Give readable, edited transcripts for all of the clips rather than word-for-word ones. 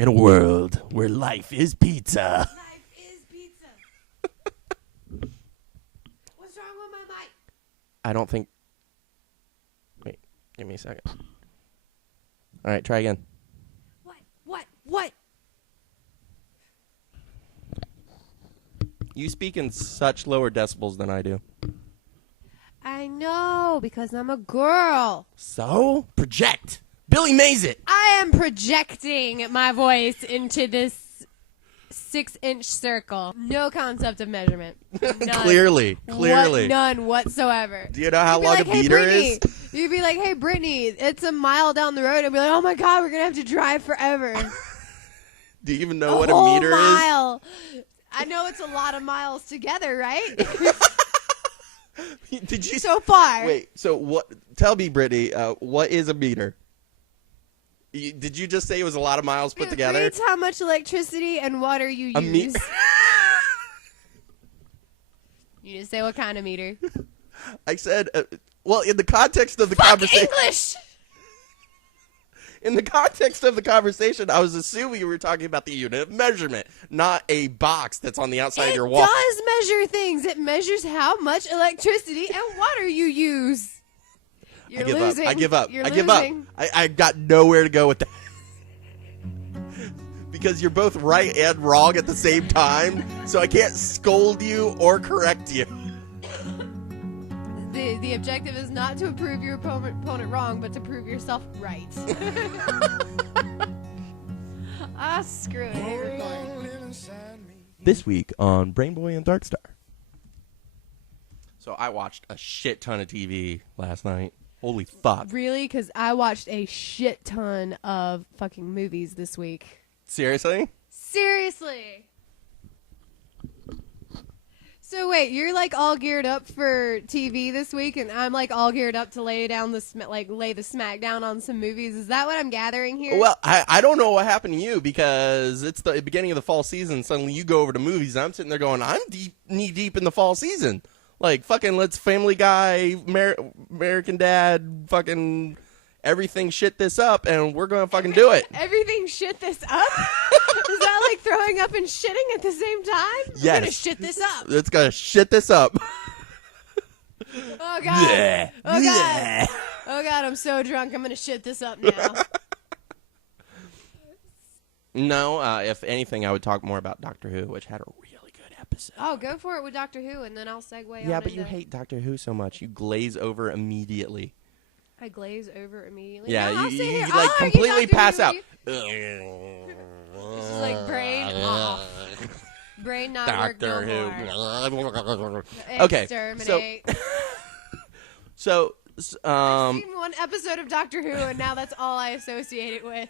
In a world where life is pizza. Life is pizza. What's wrong with my mic? I don't think... Wait, give me a second. All right, try again. What? You speak in such lower decibels than I do. I know, because I'm a girl. So? Project. Billy Mays it. I am projecting my voice into this 6-inch circle. No concept of measurement. None. Clearly. None whatsoever. Do you know how You'd be long like, a hey, meter Brittany. is? You'd be like, hey, Brittany, it's a mile down the road. I'd be like, oh, my God, we're going to have to drive forever. Do you even know what a whole meter mile. I know it's a lot of miles together, right? is? Did you... So far. Wait, so what? Tell me, Brittany, what is a meter? Did you just say it was a lot of miles put It together? reads how much electricity and water you A use. You just say what kind of meter. I said, well, in the context of the Fuck conversation... English! In the context of the conversation, I was assuming you were talking about the unit of measurement, not a box that's on the outside of your wall. It does measure things. It measures how much electricity and water you use. You're losing. I give up. You're I give up. losing. I got nowhere to go with that. Because you're both right and wrong at the same time, so I can't scold you or correct you. The objective is not to prove your opponent wrong, but to prove yourself right. Screw it. Hey, record. This week on Brain Boy and Darkstar. So I watched a shit ton of TV last night. Holy fuck. Really? Because I watched a shit ton of fucking movies this week. Seriously? Seriously. So wait, you're like all geared up for TV this week, and I'm like all geared up to lay down the lay the smack down on some movies. Is that what I'm gathering here? Well, I don't know what happened to you because it's the beginning of the fall season. Suddenly you go over to movies, and I'm sitting there going, I'm knee deep in the fall season. Like, fucking let's Family Guy, American Dad, fucking everything shit this up, and we're going to fucking do it. Everything shit this up? Is that like throwing up and shitting at the same time? Yes. We're gonna shit this up. It's going to shit this up. Oh, God. Bleh. Oh, God. Bleh. Oh, God, I'm so drunk. I'm gonna shit this up now. No, if anything, I would talk more about Doctor Who, which had a really good episode. Oh, go for it with Doctor Who, and then I'll segue on. Yeah, but you into- hate Doctor Who so much. You glaze over immediately. I glaze over immediately. Yeah, No, I'll you sit here. like I'll argue completely Doctor pass Who out. with you. This is like brain off. Brain not Doctor work no more. Okay, Exterminate. So, I've seen one episode of Doctor Who, and now that's all I associate it with.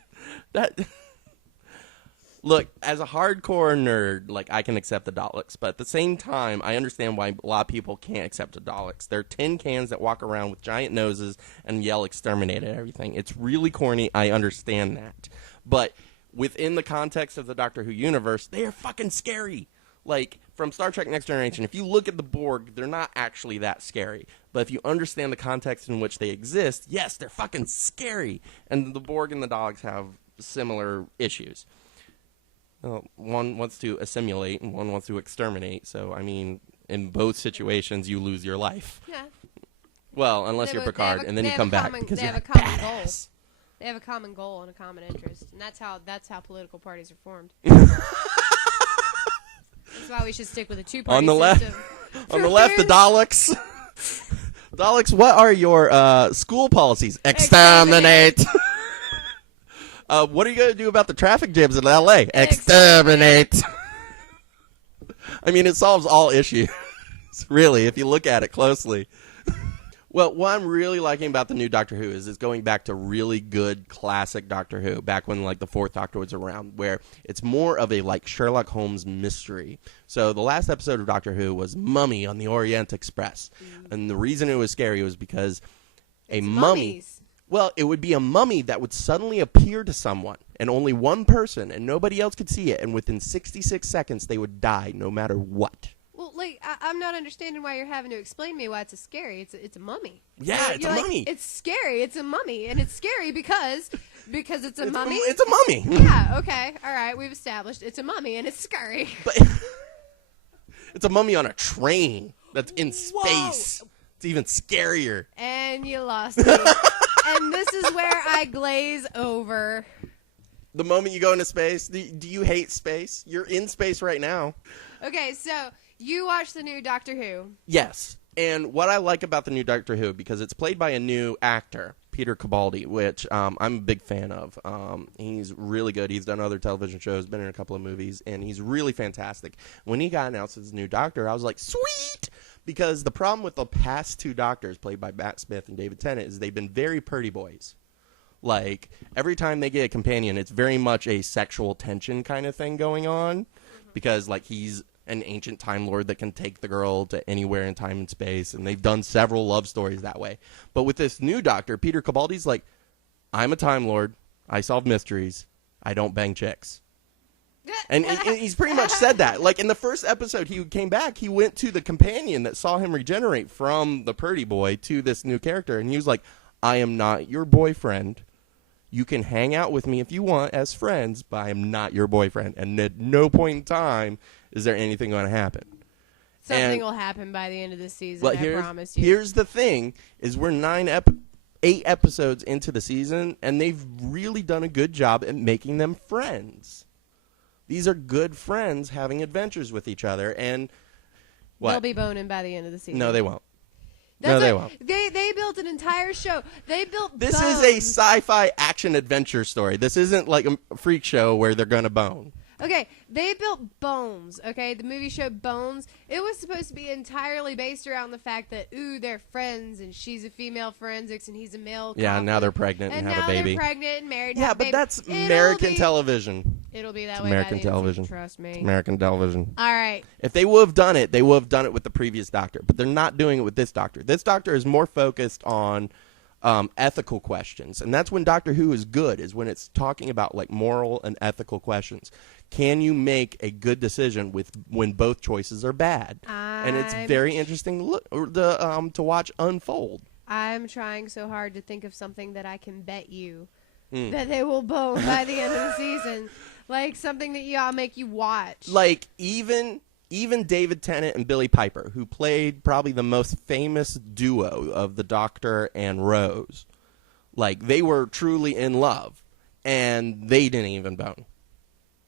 that. Look, as a hardcore nerd, like I can accept the Daleks, but at the same time, I understand why a lot of people can't accept the Daleks. They're tin cans that walk around with giant noses and yell "exterminate" at everything. It's really corny. I understand that, but within the context of the Doctor Who universe, they are fucking scary. Like, from Star Trek Next Generation, if you look at the Borg, they're not actually that scary. But if you understand the context in which they exist, yes, they're fucking scary. And the Borg and the Daleks have similar issues. Well, one wants to assimilate and one wants to exterminate. So, I mean, in both situations, you lose your life. Yeah. Well, unless They you're have a- Picard, they have a- and then they you have come a back common- because they you're have a common badass. They have a common goal and a common interest, and that's how political parties are formed. That's why we should stick with a two-party On the left, system. on the left, the Daleks. Daleks, what are your school policies? Exterminate. What are you going to do about the traffic jams in L.A.? Exterminate. I mean, it solves all issues, really, if you look at it closely. Well, what I'm really liking about the new Doctor Who is it's going back to really good classic Doctor Who, back when like the Fourth Doctor was around, where it's more of a like Sherlock Holmes mystery. So the last episode of Doctor Who was Mummy on the Orient Express, and the reason it was scary was because a mummy. Mummies. Well, it would be a mummy that would suddenly appear to someone, and only one person, and nobody else could see it, and within 66 seconds they would die, no matter what. Well, like, I'm not understanding why you're having to explain to me why it's a scary. It's a mummy. Yeah, it's You're a like, mummy. It's scary. It's a mummy, and it's scary because Because it's a mummy? It's a mummy. Yeah, okay. All right, we've established it's a mummy and it's scary. But it's a mummy on a train that's in space. It's even scarier. And you lost me. And this is where I glaze over. The moment you go into space, do you hate space? You're in space right now. Okay, so you watched the new Doctor Who. Yes. And what I like about the new Doctor Who, because it's played by a new actor, Peter Capaldi, which I'm a big fan of. He's really good. He's done other television shows, been in a couple of movies, and he's really fantastic. When he got announced as new Doctor, I was like, sweet! Because the problem with the past two Doctors, played by Matt Smith and David Tennant, is they've been very pretty boys. Like, every time they get a companion, it's very much a sexual tension kind of thing going on. Because, like, he's an ancient Time Lord that can take the girl to anywhere in time and space, and they've done several love stories that way. But with this new Doctor, Peter Capaldi's like, I'm a Time Lord, I solve mysteries, I don't bang chicks. And he's pretty much said that. Like, in the first episode he came back, he went to the companion that saw him regenerate from the pretty boy to this new character, and he was like, I am not your boyfriend. You can hang out with me if you want as friends, but I am not your boyfriend. And at no point in time is there anything going to happen. Something will happen by the end of the season, I promise you. Here's the thing, is we're 8 episodes into the season, and they've really done a good job at making them friends. These are good friends having adventures with each other, and what? They'll be boning by the end of the season. No, they won't. They won't. They built an entire show. They built This bones. is a sci-fi action adventure story. This isn't like a freak show where they're going to bone. Okay, they built Bones, okay? The movie show Bones. It was supposed to be entirely based around the fact that, they're friends, and she's a female forensics, and he's a male Yeah, cop. now they're pregnant and have a baby. And now they're pregnant and married and Yeah, have a but baby. that's American television. It'll be that It's way American by the end of the television. season, trust me. It's American television. All right. If they would have done it, they would have done it with the previous Doctor. But they're not doing it with this Doctor. This Doctor is more focused on ethical questions. And that's when Doctor Who is good, is when it's talking about like moral and ethical questions. Can you make a good decision when both choices are bad? And it's very interesting to watch unfold. I'm trying so hard to think of something that I can bet you that they will bone by the end of the season. Like something that I'll make you watch. Like even David Tennant and Billie Piper, who played probably the most famous duo of the Doctor and Rose, like they were truly in love, and they didn't even bone.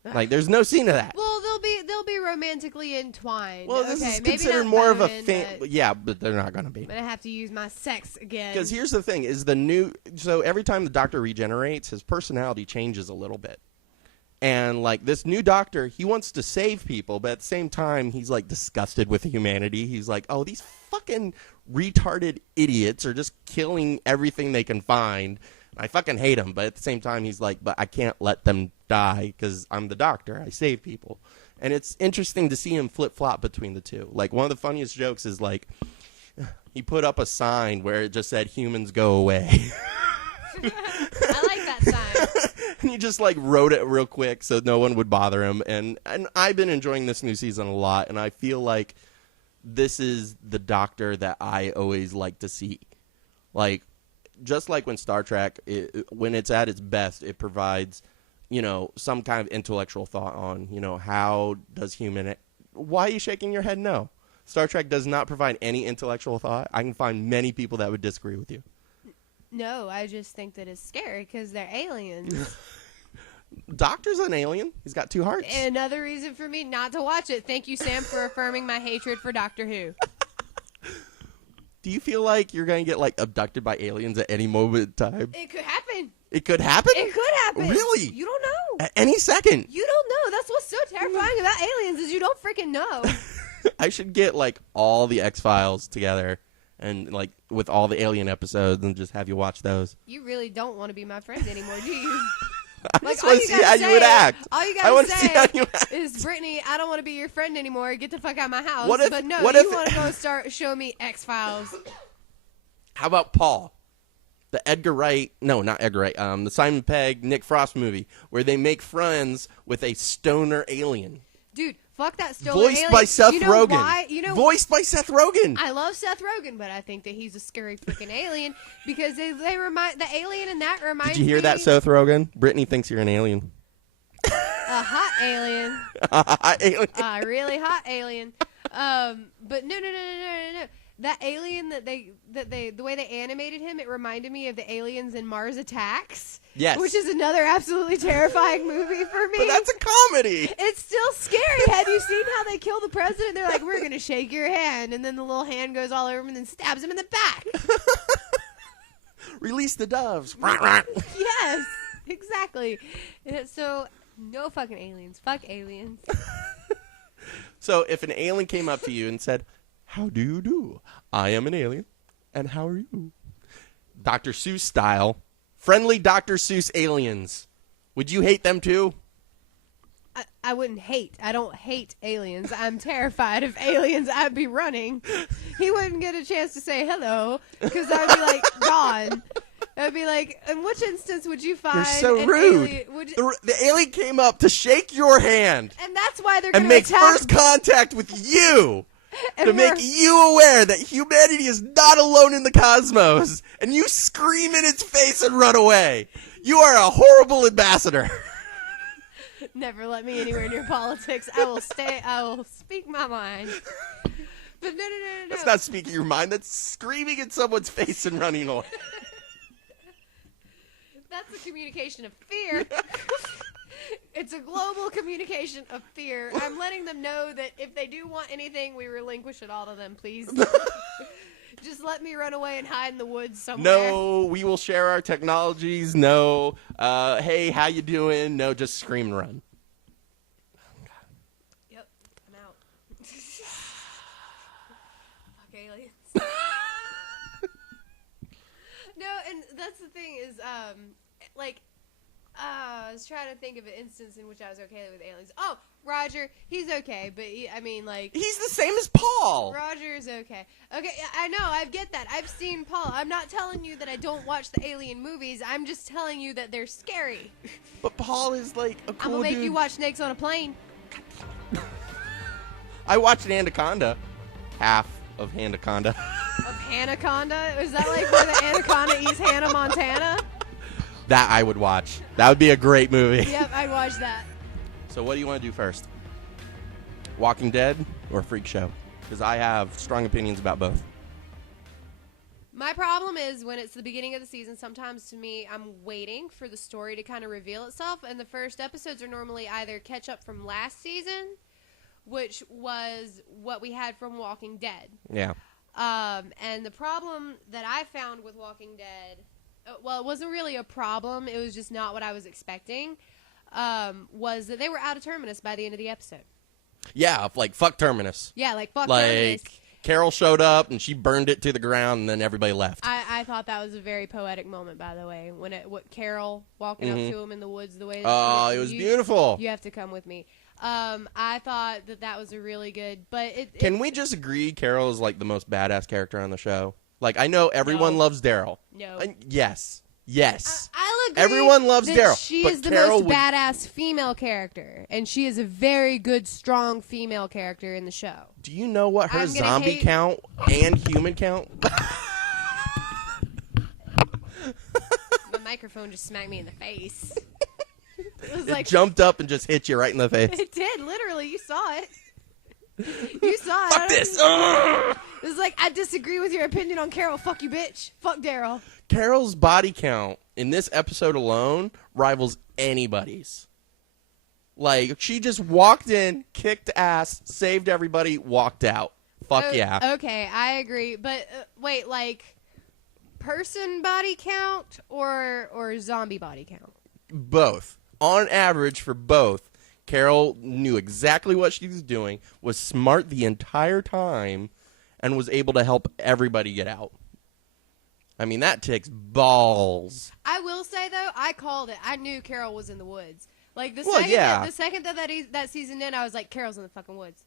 Like there's no scene of that. Well, they'll be romantically entwined. Well, this okay, is maybe considered not more of a boning, yeah, but they're not going to be. I'm gonna have to use my sex again. Because here's the thing: is so every time the Doctor regenerates, his personality changes a little bit. And, like, this new Doctor, he wants to save people, but at the same time, he's, like, disgusted with humanity. He's like, oh, these fucking retarded idiots are just killing everything they can find. I fucking hate them. But at the same time, he's like, but I can't let them die because I'm the Doctor. I save people. And it's interesting to see him flip-flop between the two. Like, one of the funniest jokes is, like, he put up a sign where it just said, humans go away. I like that sign. And he just like wrote it real quick so no one would bother him. And I've been enjoying this new season a lot, and I feel like this is the Doctor that I always like to see. Like, just like when Star Trek, when it's at its best, it provides, some kind of intellectual thought on, how does why are you shaking your head no? Star Trek does not provide any intellectual thought. I can find many people that would disagree with you. No, I just think that it's scary because they're aliens. Doctor's an alien. He's got 2 hearts. Another reason for me not to watch it. Thank you, Sam, for affirming my hatred for Doctor Who. Do you feel like you're going to get, like, abducted by aliens at any moment in time? It could happen. It could happen? It could happen. Really? You don't know. At any second? You don't know. That's what's so terrifying about aliens is you don't freaking know. I should get, like, all the X-Files together and, like, with all the alien episodes and just have you watch those. You really don't want to be my friend anymore, do you? I just want to see how you would act. All you I want gotta to see how you say act. is, Brittany, I don't want to be your friend anymore. Get the fuck out of my house. But no, what you if- want to go start show me X-Files. How about Paul? The Edgar Wright, no, not Edgar Wright, the Simon Pegg, Nick Frost movie, where they make friends with a stoner alien. Dude, fuck that stolen Voiced alien. by Seth you know Rogen. Why? You know, Voiced by Seth Rogen. I love Seth Rogen, but I think that he's a scary freaking alien because they remind the alien in that reminds me. Did you hear that, Seth Rogen? Brittany thinks you're an alien. A hot alien. Alien. A really hot alien. But no. That alien that they the way they animated him, it reminded me of the aliens in Mars Attacks. Yes. Which is another absolutely terrifying movie for me. But that's a comedy. It's still scary. Have you seen how they kill the president? They're like, we're going to shake your hand. And then the little hand goes all over him and then stabs him in the back. Release the doves. Yes, exactly. And so, no fucking aliens. Fuck aliens. So if an alien came up to you and said, how do you do? I am an alien. And how are you? Dr. Seuss style. Friendly Dr. Seuss aliens. Would you hate them too? I wouldn't hate. I don't hate aliens. I'm terrified of aliens. I'd be running. He wouldn't get a chance to say hello because I'd be like, gone. I'd be like, in which instance would you find You're so an rude. alien? The alien came up to shake your hand And that's why they're going and to make attack. first contact with you. And To make you aware that humanity is not alone in the cosmos, and you scream in its face and run away. You are a horrible ambassador. Never let me anywhere near politics. I will speak my mind. But no. That's not speaking your mind. That's screaming in someone's face and running away. That's the communication of fear. It's a global communication of fear. I'm letting them know that if they do want anything, we relinquish it all to them, please. Just let me run away and hide in the woods somewhere. No, we will share our technologies. No, hey, how you doing? No, just scream and run. Yep, I'm out. Fuck aliens. No, and that's the thing is, I was trying to think of an instance in which I was okay with aliens. Oh, Roger, he's okay, but He's the same as Paul. Roger's okay. Okay, I know, I get that. I've seen Paul. I'm not telling you that I don't watch the alien movies. I'm just telling you that they're scary. But Paul is like a cool I'm gonna make dude. you watch Snakes on a Plane. I watched Anaconda. Half of Anaconda. Of Hanaconda? Is that like where the anaconda eats Hannah Montana? That I would watch. That would be a great movie. Yep, I'd watch that. So what do you want to do first? Walking Dead or Freak Show? Because I have strong opinions about both. My problem is when it's the beginning of the season, sometimes to me, I'm waiting for the story to kind of reveal itself, and the first episodes are normally either catch up from last season, which was what we had from Walking Dead. Yeah. And the problem that I found with Walking Dead, well, it wasn't really a problem, it was just not what I was expecting, was that they were out of Terminus by the end of the episode. Yeah, like fuck Terminus. Yeah, like fuck Like Terminus. Carol showed up and she burned it to the ground and then everybody left. I thought that was a very poetic moment, by the way, when what Carol walking up to him in the woods the way. Oh, it was beautiful. You have to come with me. I thought that was a really good, but Can we just agree Carol is like the most badass character on the show? Like I know everyone No. loves Daryl. No. Yes. Yes. I'll agree. Everyone loves that Daryl, She but is the Carol most would- badass female character, and she is a very good, strong female character in the show. Do you know what her I'm gonna zombie hate- count and human count? My microphone just smacked me in the face. It was It like jumped up and just hit you right in the face. it did. Literally, you saw it. You saw it. Fuck this. Ugh. It was like, I disagree with your opinion on Carol. Fuck you, bitch. Fuck Daryl. Carol's body count in this episode alone rivals anybody's. Like, she just walked in, kicked ass, saved everybody, walked out. Fuck yeah. Okay, I agree. But wait, like person body count or zombie body count? Both. On average, for both, Carol knew exactly what she was doing, was smart the entire time, and was able to help everybody get out. I mean, that takes balls. I will say though, I called it. I knew Carol was in the woods. Like the Well, second yeah. that season ended, I was like, Carol's in the fucking woods.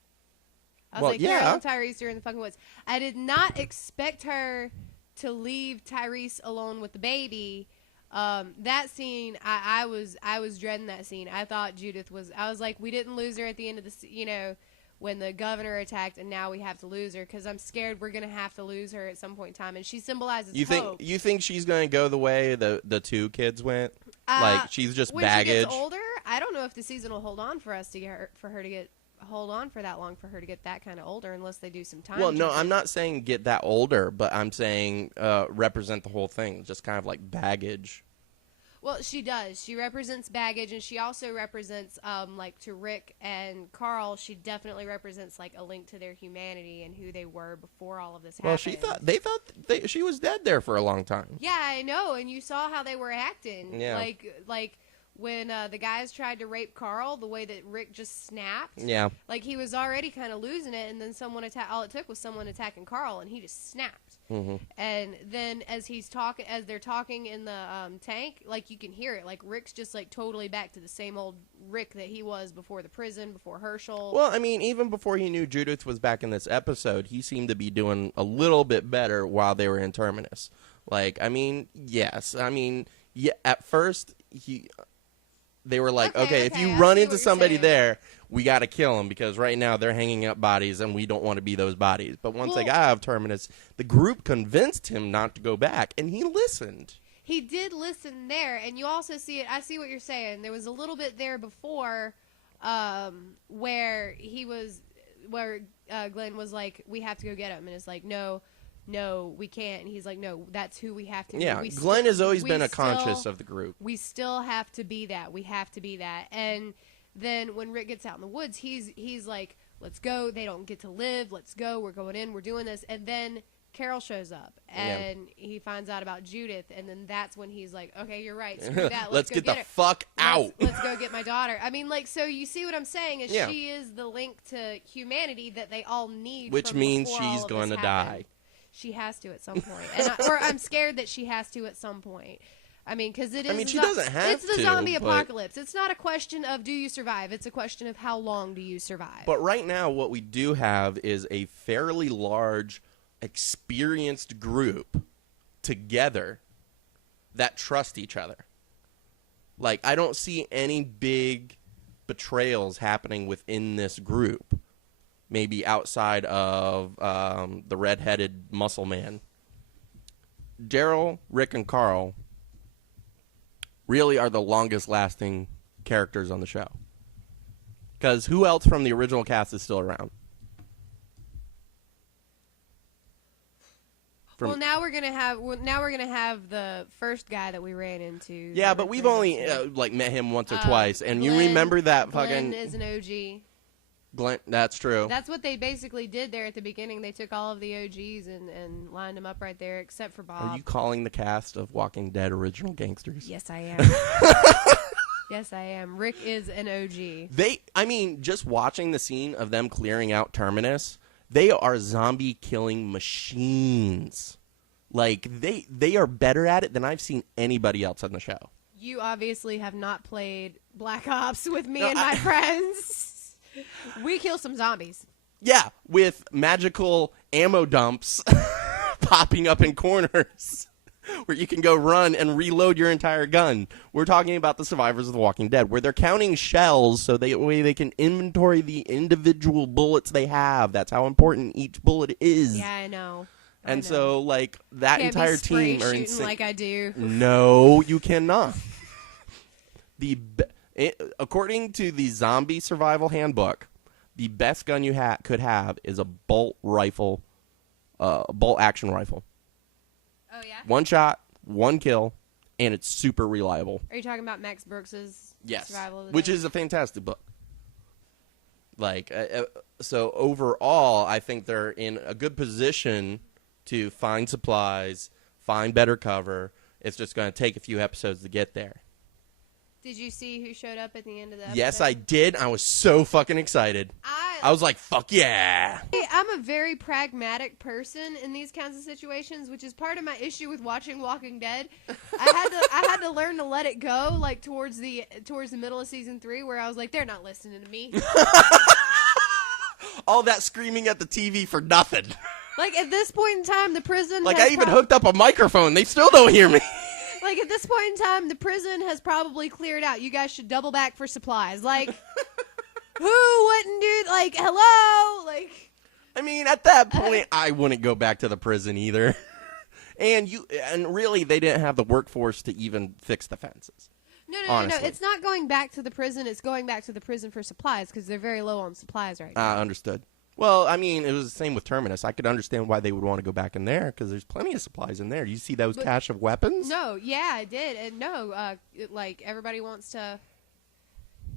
I was Well, like, yeah. Carol and Tyrese are in the fucking woods. I did not expect her to leave Tyrese alone with the baby, That scene, I was dreading that scene. I thought Judith was. I was like, we didn't lose her at the end of the, when the governor attacked, and now we have to lose her because I'm scared we're gonna have to lose her at some point in time. And she symbolizes hope. You think she's gonna go the way the two kids went? Like she's just when baggage. She gets older, I don't know if the season will hold on for us to get her, for her to get hold on for that long for her to get that kind of older unless they do some time. Well, no, I'm not saying get that older, but I'm saying represent the whole thing, just kind of like baggage. Well, she does. She represents baggage, and she also represents, like, to Rick and Carl, she definitely represents, like, a link to their humanity and who they were before all of this happened. Well, they thought she was dead there for a long time. Yeah, I know, and you saw how they were acting. Yeah. Like when the guys tried to rape Carl, the way that Rick just snapped. Yeah. Like, he was already kind of losing it, and then all it took was someone attacking Carl, and he just snapped. Mm-hmm. And then as they're talking in the tank, like, you can hear it. Like, Rick's just, like, totally back to the same old Rick that he was before the prison, before Herschel. Well, I mean, even before he knew Judith was back in this episode, he seemed to be doing a little bit better while they were in Terminus. Like, I mean, yes. I mean, yeah, at first, they were like, okay, if you run into somebody there, we got to kill them because right now they're hanging up bodies and we don't want to be those bodies. But once they got out of Terminus, the group convinced him not to go back, and he listened. He did listen there, and you also see it. I see what you're saying. There was a little bit there before where Glenn was like, we have to go get him. And it's like, no, we can't. And he's like, no, that's who we have to be. Yeah, Glenn has always been a conscious of the group. We still have to be that. We have to be that. And then when Rick gets out in the woods, he's like, let's go. They don't get to live. Let's go. We're going in. We're doing this. And then Carol shows up, and he finds out about Judith, and then that's when he's like, okay, you're right. Screw that. Let's get the fuck out. Let's go get my daughter. I mean, like, so you see what I'm saying is she is the link to humanity that they all need. Which means she's going to die. She has to at some point. Or I'm scared that she has to at some point. I mean, because it is. I mean, she doesn't have It's the zombie apocalypse. It's not a question of do you survive. It's a question of how long do you survive. But right now, what we do have is a fairly large, experienced group together that trust each other. Like, I don't see any big betrayals happening within this group. Maybe outside of the redheaded muscle man. Daryl, Rick, and Carl really are the longest lasting characters on the show. Because who else from the original cast is still around? Now we're gonna have the first guy that we ran into. Yeah, but we've only met him once or twice, and Glenn, you remember that fucking. Glenn is an OG. Glenn, that's true. That's what they basically did there at the beginning. They took all of the OGs and lined them up right there, except for Bob. Are you calling the cast of Walking Dead original gangsters? Yes, I am. Yes, I am. Rick is an OG. Just watching the scene of them clearing out Terminus, they are zombie killing machines. Like, they are better at it than I've seen anybody else on the show. You obviously have not played Black Ops with me and my friends. We kill some zombies. Yeah, with magical ammo dumps popping up in corners where you can go run and reload your entire gun. We're talking about the survivors of The Walking Dead, where they're counting shells so they can inventory the individual bullets they have. That's how important each bullet is. Yeah, I know. And so, like, that entire team are insane. Like I do. No, you cannot. According to the Zombie Survival Handbook, the best gun you could have is a bolt action rifle. Oh, yeah? One shot, one kill, and it's super reliable. Are you talking about Max Brooks's Survival of the Which Dead? is a fantastic book. Like, so overall, I think they're in a good position to find supplies, find better cover. It's just going to take a few episodes to get there. Did you see who showed up at the end of the episode? Yes, I did. I was so fucking excited. I was like, fuck yeah. I'm a very pragmatic person in these kinds of situations, which is part of my issue with watching Walking Dead. I had to learn to let it go, like towards the middle of season 3, where I was like, they're not listening to me. All that screaming at the TV for nothing. Like, at this point in time, the prison I even hooked up a microphone. They still don't hear me. like, at this point in time, the prison has probably cleared out. You guys should double back for supplies. Like, who wouldn't do, like, hello? Like, I mean, at that point, I wouldn't go back to the prison either. And really, they didn't have the workforce to even fix the fences. No. It's not going back to the prison. It's going back to the prison for supplies because they're very low on supplies right now. Understood. Well, I mean, it was the same with Terminus. I could understand why they would want to go back in there because there's plenty of supplies in there. You see those cache of weapons? No, yeah, I did. And no, like, everybody wants to,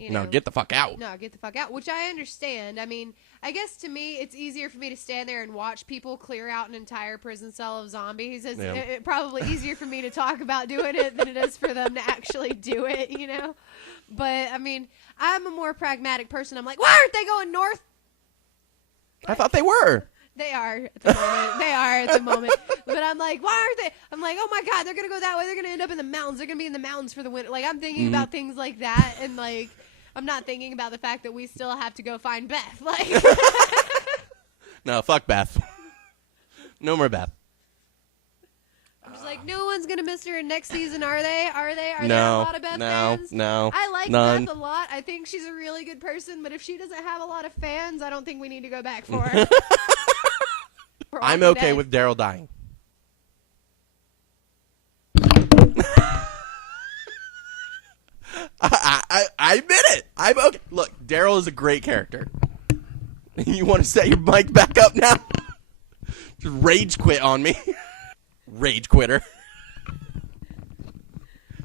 No, get the fuck out. No, get the fuck out, which I understand. I mean, I guess to me, it's easier for me to stand there and watch people clear out an entire prison cell of zombies. It's probably easier for me to talk about doing it than it is for them to actually do it, But, I mean, I'm a more pragmatic person. I'm like, why aren't they going north? I thought they were. They are at the moment. They are at the moment. But I'm like, why aren't they? I'm like, oh my God, they're going to go that way. They're going to end up in the mountains. They're going to be in the mountains for the winter. Like, I'm thinking about things like that. And, like, I'm not thinking about the fact that we still have to go find Beth. Like, no, fuck Beth. No more Beth. I'm just like, no one's going to miss her in next season, are they? Are there a lot of Beth fans? No, I like none. Beth a lot. I think she's a really good person, but if she doesn't have a lot of fans, I don't think we need to go back for her. I'm okay with Daryl dying. I admit it. I'm okay. Look, Daryl is a great character. You want to set your mic back up now? Just rage quit on me. Rage quitter.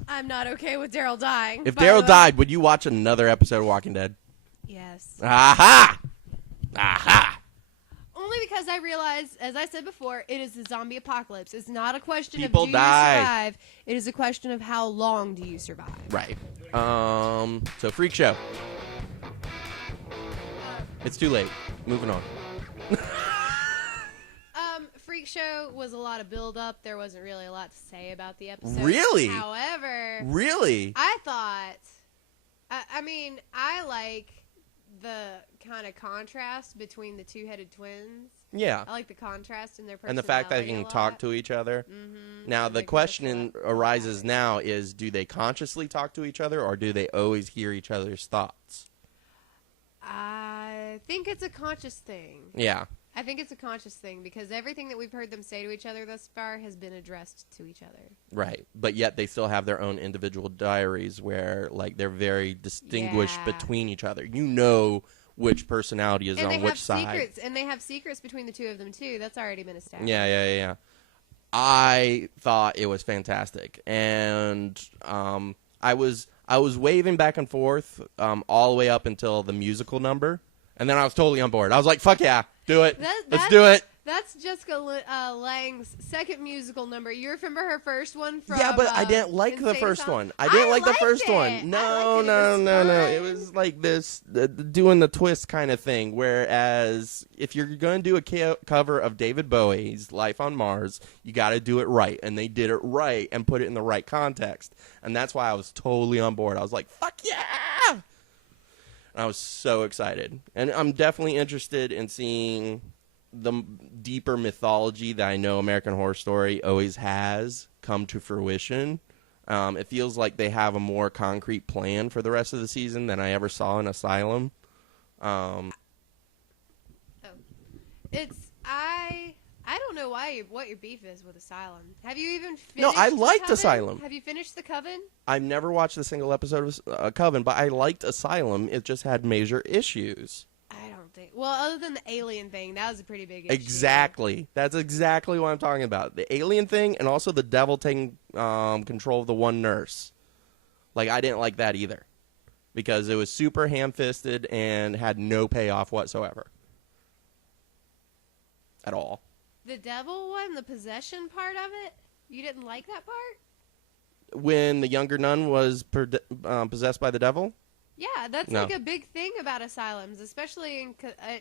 I'm not okay with Daryl dying. If Daryl died, would you watch another episode of Walking Dead? Yes. Aha! Aha! Only because I realize, as I said before, it is a zombie apocalypse. It's not a question People of do die. you survive. It is a question of how long do you survive. Right. So Freak Show. It's too late. Moving on. Freak Show was a lot of build-up. There wasn't really a lot to say about the episode. Really? However, Really? I thought, I mean, I like the kind of contrast between the two-headed twins. Yeah. I like the contrast in their personality. And the fact that they can talk to each other. Mm-hmm. Now, the question arises now is, do they consciously talk to each other, or do they always hear each other's thoughts? I think it's a conscious thing. Yeah. I think it's a conscious thing because everything that we've heard them say to each other thus far has been addressed to each other. Right. But yet they still have their own individual diaries where, like, they're very distinguished between each other. You know which personality is on which side. Secrets, and they have secrets between the two of them, too. That's already been established. Yeah. I thought it was fantastic. And I was waving back and forth all the way up until the musical number. And then I was totally on board. I was like, fuck yeah, do it. Let's do it. That's Jessica Lange's second musical number. You remember her first one from Yeah, but I didn't like the first one. I didn't like the first one. No. It was like this doing the twist kind of thing. Whereas if you're going to do a cover of David Bowie's Life on Mars, you got to do it right. And they did it right and put it in the right context. And that's why I was totally on board. I was like, fuck yeah! I was so excited. And I'm definitely interested in seeing the deeper mythology that I know American Horror Story always has come to fruition. It feels like they have a more concrete plan for the rest of the season than I ever saw in Asylum. I don't know what your beef is with Asylum. Have you even finished No, I liked Coven? Asylum. Have you finished The Coven? I've never watched a single episode of Coven, but I liked Asylum. It just had major issues. I don't think. Well, other than the alien thing, that was a pretty big issue. Exactly. That's exactly what I'm talking about. The alien thing and also the devil taking control of the one nurse. Like, I didn't like that either. Because it was super ham-fisted and had no payoff whatsoever. At all. The devil one, the possession part of it? You didn't like that part? When the younger nun was possessed by the devil? Yeah, that's like a big thing about asylums, especially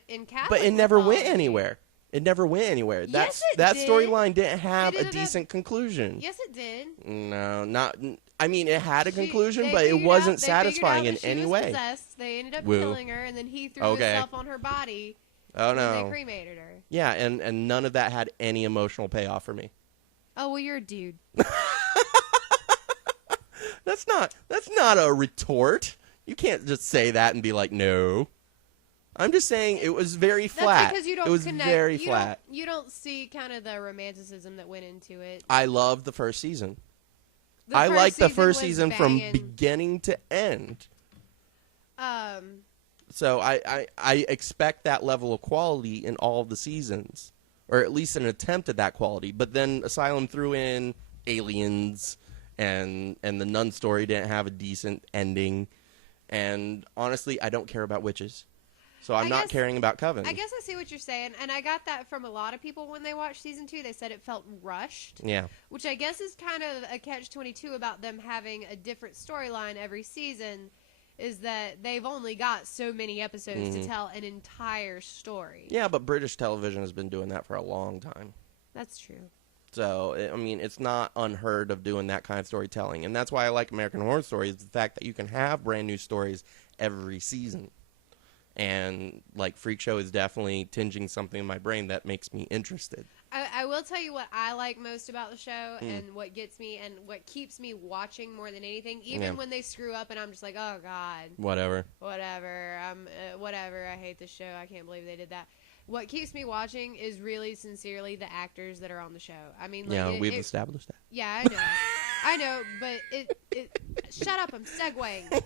in Catholic. But it never mythology. went anywhere. It never went anywhere. Yes, that did. storyline didn't have a decent conclusion. Yes, it did. No, not. I mean, it had a conclusion, They but it figured wasn't out satisfying in that she any was way. Possessed. They ended up Woo. killing her, and then he threw Okay. himself on her body. Oh and no! They cremated her. Yeah, and none of that had any emotional payoff for me. Oh well, you're a dude. That's not a retort. You can't just say that and be like, no. I'm just saying it was very flat. That's because you don't it was connect. very flat. You don't see kind of the romanticism that went into it. I loved the first season. The I first liked the season first was season from banging. beginning to end. So I expect that level of quality in all of the seasons, or at least an attempt at that quality. But then Asylum threw in aliens, and the nun story didn't have a decent ending. And honestly, I don't care about witches. So I'm not caring about Coven. I guess I see what you're saying, and I got that from a lot of people when they watched season 2. They said it felt rushed. Yeah. Which I guess is kind of a catch-22 about them having a different storyline every season, is that they've only got so many episodes to tell an entire story. Yeah, but British television has been doing that for a long time. That's true. So, I mean, it's not unheard of doing that kind of storytelling. And that's why I like American Horror Story, is the fact that you can have brand new stories every season. And, like, Freak Show is definitely tinging something in my brain that makes me interested. I will tell you what I like most about the show and what gets me and what keeps me watching more than anything, even when they screw up and I'm just like, oh, God. Whatever. Whatever. I hate this show. I can't believe they did that. What keeps me watching is really sincerely the actors that are on the show. I mean, like, we've established that. Yeah, I know, but it shut up, I'm segueing.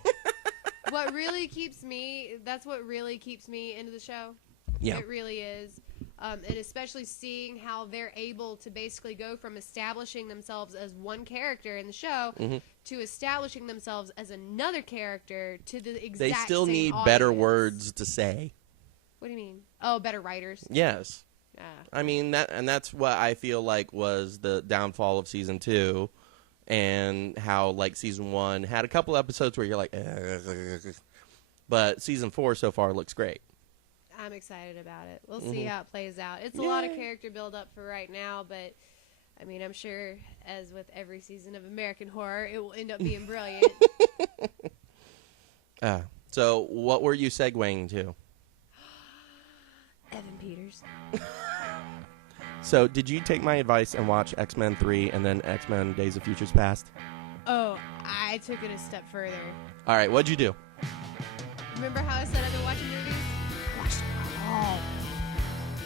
What really keeps me, that's what really keeps me into the show. Yeah. It really is. And especially seeing how they're able to basically go from establishing themselves as one character in the show to establishing themselves as another character to the exact They still same need audience. better words to say. What do you mean? Oh, better writers. Yes. Yeah. I mean, that's what I feel like was the downfall of season 2, and how, like, season 1 had a couple episodes where you're like, but season 4 so far looks great. I'm excited about it. We'll see how it plays out. It's a lot of character build up for right now, but I mean, I'm sure, as with every season of American Horror, it will end up being brilliant. So what were you segueing to? Evan Peters. So did you take my advice and watch X-Men 3 and then X-Men Days of Futures Past? Oh, I took it a step further. All right, what'd you do? Remember how I said I've been watching movies? Watched them all.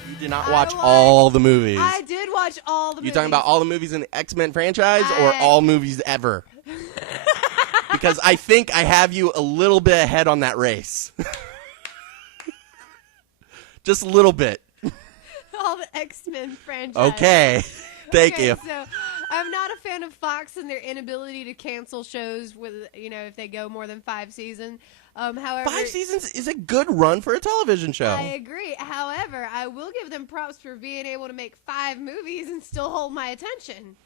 You did not watch all the movies. I did watch all the movies. You talking about all the movies in the X-Men franchise or all movies ever? Because I think I have you a little bit ahead on that race. Just a little bit. All the X-Men franchise. Okay. Thank you. So I'm not a fan of Fox and their inability to cancel shows with, if they go more than 5 seasons. However, 5 seasons is a good run for a television show. I agree. However, I will give them props for being able to make 5 movies and still hold my attention.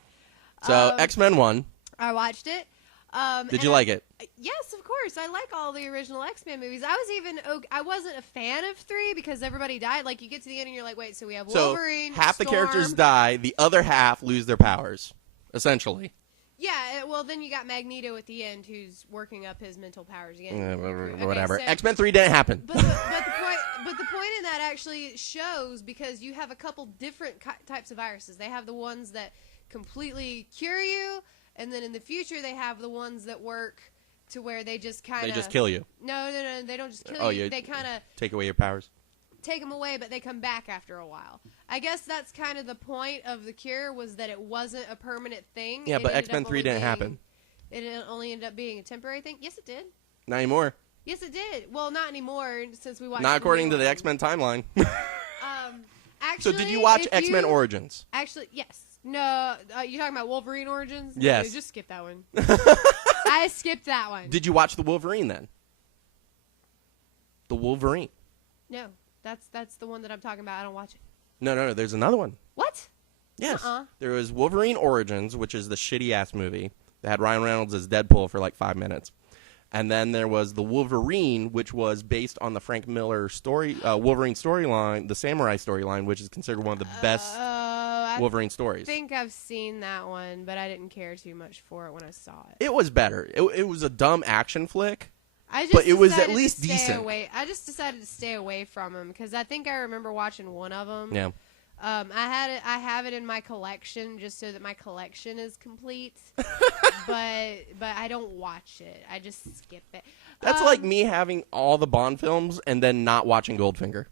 So X-Men 1. I watched it. Did you like it? Yes, of course. I like all the original X-Men movies. I wasn't a fan of 3 because everybody died. Like, you get to the end and you're like, wait, so we have Wolverine, so half Storm. the characters die, the other half lose their powers, essentially. Yeah, well, then you got Magneto at the end who's working up his mental powers again. Whatever. So, X-Men 3 didn't happen. But the point in that actually shows, because you have a couple different types of viruses. They have the ones that completely cure you, and then in the future they have the ones that work to where they just kind of... They just kill you. No, they don't just kill you. They kind of... Take away your powers. Take them away, but they come back after a while. I guess that's kind of the point of the cure, was that it wasn't a permanent thing. Yeah, but X-Men 3 didn't happen. It only ended up being a temporary thing. Yes, it did. Not anymore. Yes, it did. Well, not anymore, since we watched... Not according to the X-Men timeline. Actually, so did you watch X-Men Origins? Actually, yes. No, you talking about Wolverine Origins? Yes. No, just skip that one. I skipped that one. Did you watch the Wolverine then? The Wolverine. No, that's the one that I'm talking about. I don't watch it. No, there's another one. What? Yes. There was Wolverine Origins, which is the shitty-ass movie that had Ryan Reynolds as Deadpool for like 5 minutes. And then there was the Wolverine, which was based on the Frank Miller Wolverine storyline, the Samurai storyline, which is considered one of the best Wolverine stories. I think I've seen that one, but I didn't care too much for it when I saw it. It was better. It was a dumb action flick, but it was at least decent. I just decided to stay away from them because I think I remember watching one of them. Yeah. I have it in my collection just so that my collection is complete. but I don't watch it. I just skip it. That's like me having all the Bond films and then not watching Goldfinger.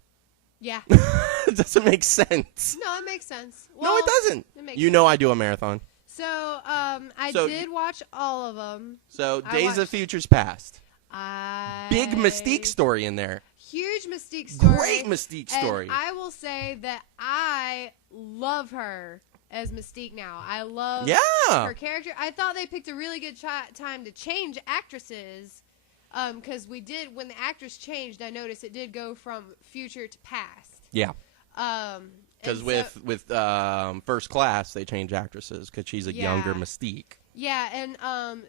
Yeah. It doesn't make sense. No, it makes sense. No, it doesn't. It makes You sense. know I do a marathon. So, I did watch all of them. So, I Days of watched- Futures Past. I Big Mystique story in there. Huge Mystique story. Great Mystique story. And I will say that I love her as Mystique now. I love her character. I thought they picked a really good time to change actresses. Because when the actress changed, I noticed it did go from future to past. Yeah. Because with First Class, they change actresses because she's a younger Mystique. Yeah, and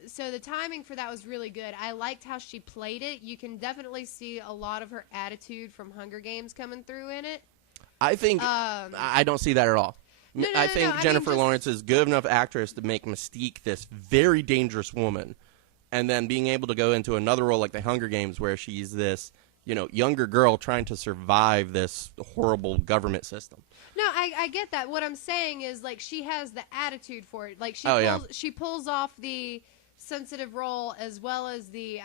so the timing for that was really good. I liked how she played it. You can definitely see a lot of her attitude from Hunger Games coming through in it. I think I don't see that at all. I think Jennifer Lawrence is good enough actress to make Mystique this very dangerous woman, and then being able to go into another role like the Hunger Games where she's this younger girl trying to survive this horrible government system. No, I get that. What I'm saying is, like, she has the attitude for it. Like, she pulls off the sensitive role as well as the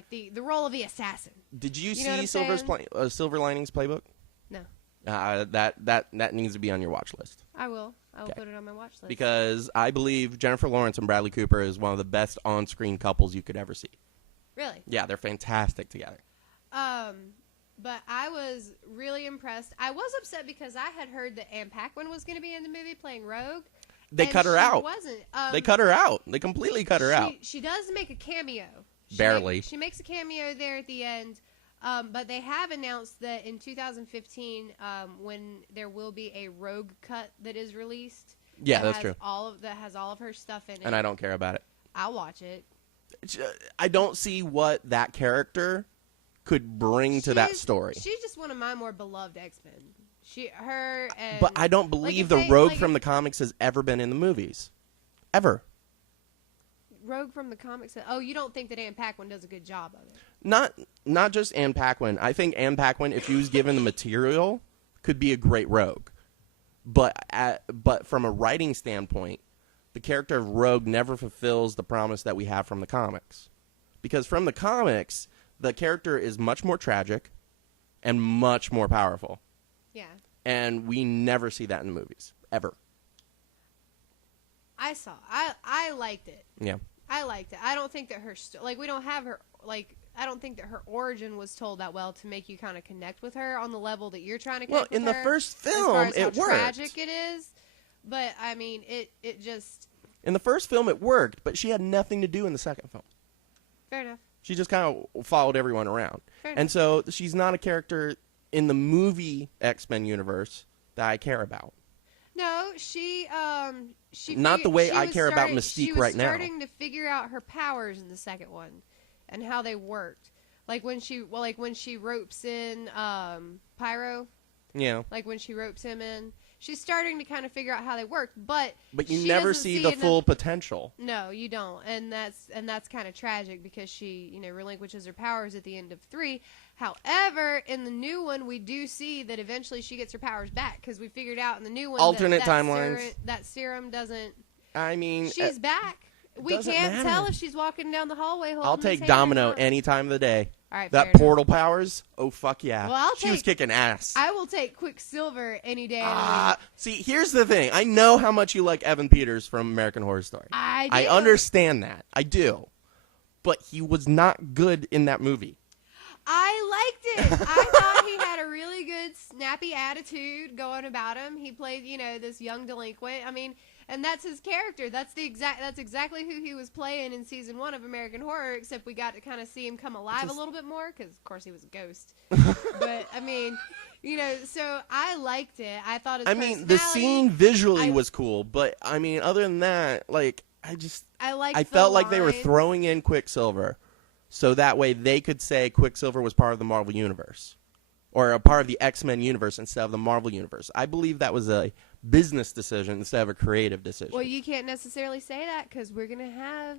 the role of the assassin. Did you see Silver Linings Playbook? No. That needs to be on your watch list. I will put it on my watch list. Because I believe Jennifer Lawrence and Bradley Cooper is one of the best on-screen couples you could ever see. Really? Yeah, they're fantastic together. But I was really impressed. I was upset because I had heard that Anne Paquin was going to be in the movie playing Rogue. They cut her out. Wasn't. They cut her out. They completely cut her out. She does make a cameo. Barely. She makes a cameo there at the end. But they have announced that in 2015, when there will be a Rogue cut that is released. Yeah, that's true. That has all of her stuff in it. And I don't care about it. I'll watch it. I don't see what that character could bring to that story. She's just one of my more beloved X-Men. But I don't believe the Rogue from the comics has ever been in the movies. Ever. Rogue from the comics. Oh, you don't think that Anne Paquin does a good job of it? Not just Anne Paquin. I think Anne Paquin, if she was given the material, could be a great Rogue. But from a writing standpoint, the character of Rogue never fulfills the promise that we have from the comics. Because from the comics, the character is much more tragic and much more powerful. Yeah. And we never see that in the movies. Ever. I liked it. Yeah. I liked it. I don't think that we don't have her, I don't think that her origin was told that well to make you kind of connect with her on the level that you're trying to connect with her. Well, in the first film, as far as it how worked. tragic it is. But, I mean, it just... In the first film, it worked, but she had nothing to do in the second film. Fair enough. She just kind of followed everyone around. Fair and so she's not a character in the movie X-Men universe that I care about. No, she not the way I care about Mystique right now. She was starting to figure out her powers in the second one and how they worked. Like when she ropes in Pyro. Yeah. Like when she ropes him in. She's starting to kind of figure out how they work, but you never see the full potential. No, you don't, and that's kind of tragic because she, relinquishes her powers at the end of 3. However, in the new one, we do see that eventually she gets her powers back because we figured out in the new one alternate timelines that serum doesn't. I mean, she's back. We can't tell if she's walking down the hallway. I'll take Domino any time of the day. All right, that portal powers, oh fuck yeah! Well, she was kicking ass. I will take Quicksilver any day. See, here's the thing. I know how much you like Evan Peters from American Horror Story. I understand that. I do, but he was not good in that movie. I liked it. I thought he had a really good, snappy attitude going about him. He played, this young delinquent. I mean. And that's his character. That's exactly who he was playing in season 1 of American Horror, except we got to kind of see him come alive a little bit more because, of course, he was a ghost. But, I mean, so I liked it. I thought his personality... the scene visually was cool, but, I mean, other than that, I felt like they were throwing in Quicksilver so that way they could say Quicksilver was part of the Marvel Universe. Or a part of the X-Men universe instead of the Marvel universe. I believe that was a business decision instead of a creative decision. Well, you can't necessarily say that because we're going to have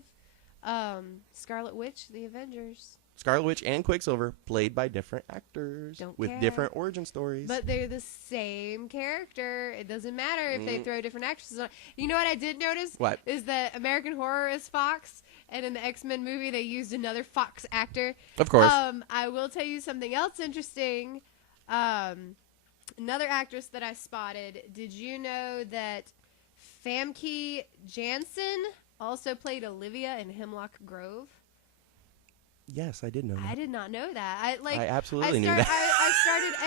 Scarlet Witch, the Avengers. Scarlet Witch and Quicksilver played by different actors Don't with care. different origin stories. But they're the same character. It doesn't matter if they throw different actresses on. You know what I did notice? What? Is that American Horror is Fox, and in the X-Men movie they used another Fox actor. Of course. I will tell you something else interesting. Another actress that I spotted. Did you know that Famke Janssen also played Olivia in Hemlock Grove? Yes, I did know that. I did not know that. I absolutely knew that. I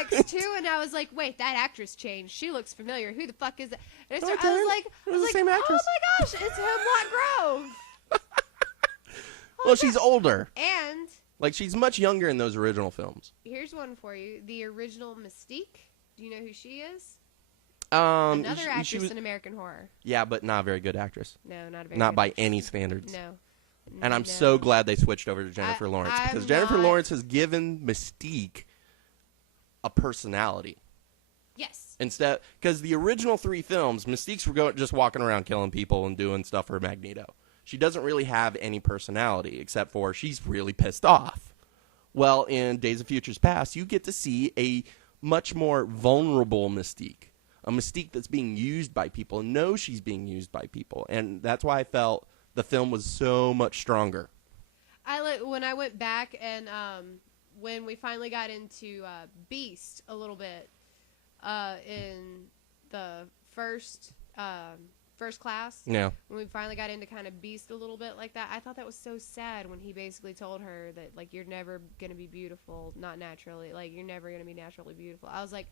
started X2 and I was like, wait, that actress changed. She looks familiar. Who the fuck is that? And I was like, same oh actress. my gosh, it's Hemlock Grove. Well, she's older. And Like, she's much younger in those original films. here's one for you. The original Mystique. Do you know who she is? Another Another actress in American Horror. Yeah, but not a very good actress. No, not a very Not good by actress. any standards. No. And I'm No. so glad they switched over to Jennifer Lawrence because I'm Jennifer not- Lawrence has given Mystique a personality. Yes. Instead, because the original 3 films, Mystique's just walking around killing people and doing stuff for Magneto. She doesn't really have any personality except for she's really pissed off. Well, in Days of Futures Past, you get to see a much more vulnerable Mystique. A Mystique that's being used by people and knows she's being used by people. And that's why I felt the film was so much stronger. When I went back and when we finally got into Beast a little bit in the first class, Yeah. when we finally got into kind of Beast a little bit like that, I thought that was so sad when he basically told her that, like, you're never going to be beautiful, not naturally. Like, you're never going to be naturally beautiful. I was like,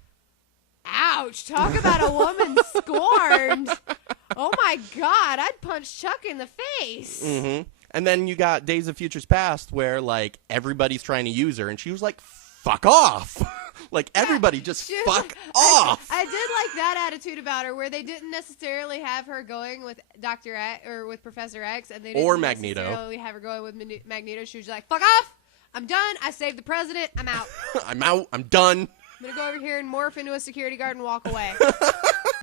ouch, talk about a woman scorned. Oh, my God, I'd punch Chuck in the face. Mm-hmm. And then you got Days of Futures Past where, like, everybody's trying to use her, and she was like, fuck off. Like, everybody just She was fuck like- off. I did like that attitude about her, where they didn't necessarily have her going with Dr. X or with Professor X, and they didn't Or Magneto. necessarily have her going with Magneto. She was just like, "Fuck off! I'm done. I saved the president. I'm out. I'm out. I'm done. I'm gonna go over here and morph into a security guard and walk away."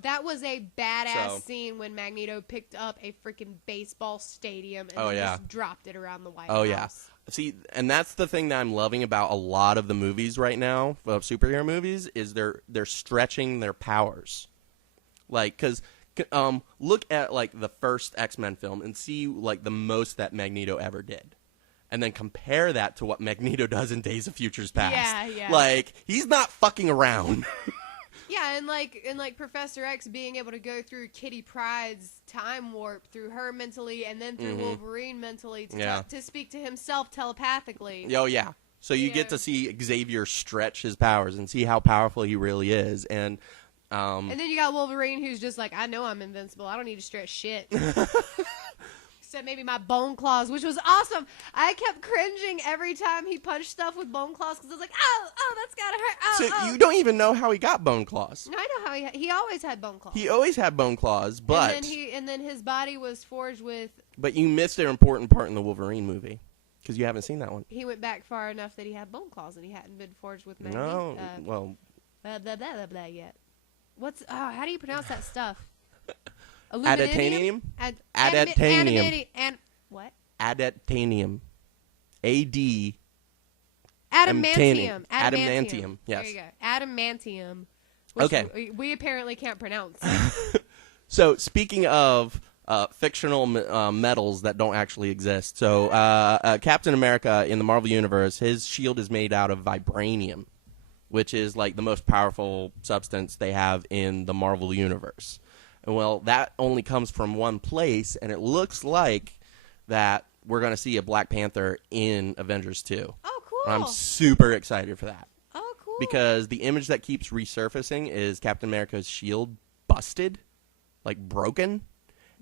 That was a badass So- scene when Magneto picked up a freaking baseball stadium and Oh, then yeah. just dropped it around the White Oh, House. yeah. See, and that's the thing that I'm loving about a lot of the movies right now, of superhero movies, is they're stretching their powers. Like, because look at, like, the first X-Men film and see, like, the most that Magneto ever did. And then compare that to what Magneto does in Days of Futures Past. Yeah. Like, he's not fucking around. Yeah, and like Professor X being able to go through Kitty Pryde's time warp through her mentally, and then through Wolverine mentally to, Yeah. to speak to himself telepathically. Oh, yeah. So you get to see Xavier stretch his powers and see how powerful he really is. And And then you got Wolverine, who's just like, I know I'm invincible. I don't need to stretch shit. Except maybe my bone claws, which was awesome. I kept cringing every time he punched stuff with bone claws because I was like, oh, that's gotta hurt. Oh, so oh. you don't even know how he got bone claws. No, I know how he always had bone claws. He always had bone claws, but and then his body was forged with. but you missed an important part in the Wolverine movie because you haven't seen that one. He went back far enough that he had bone claws and he hadn't been forged with No, well, blah, blah, blah, blah, blah yet. How do you pronounce that stuff? Adamantium? Adamantium. Adamantium. And what? Adamantium. A-D. Adamantium. Adamantium, yes. There you go. Adamantium. Which Okay. we apparently can't pronounce. So speaking of fictional metals that don't actually exist, so Captain America in the Marvel Universe, his shield is made out of vibranium, which is like the most powerful substance they have in the Marvel Universe. And well, that only comes from one place, and it looks like that we're going to see a Black Panther in Avengers 2. Oh, cool. And I'm super excited for that. Oh, cool. Because the image that keeps resurfacing is Captain America's shield busted, like broken.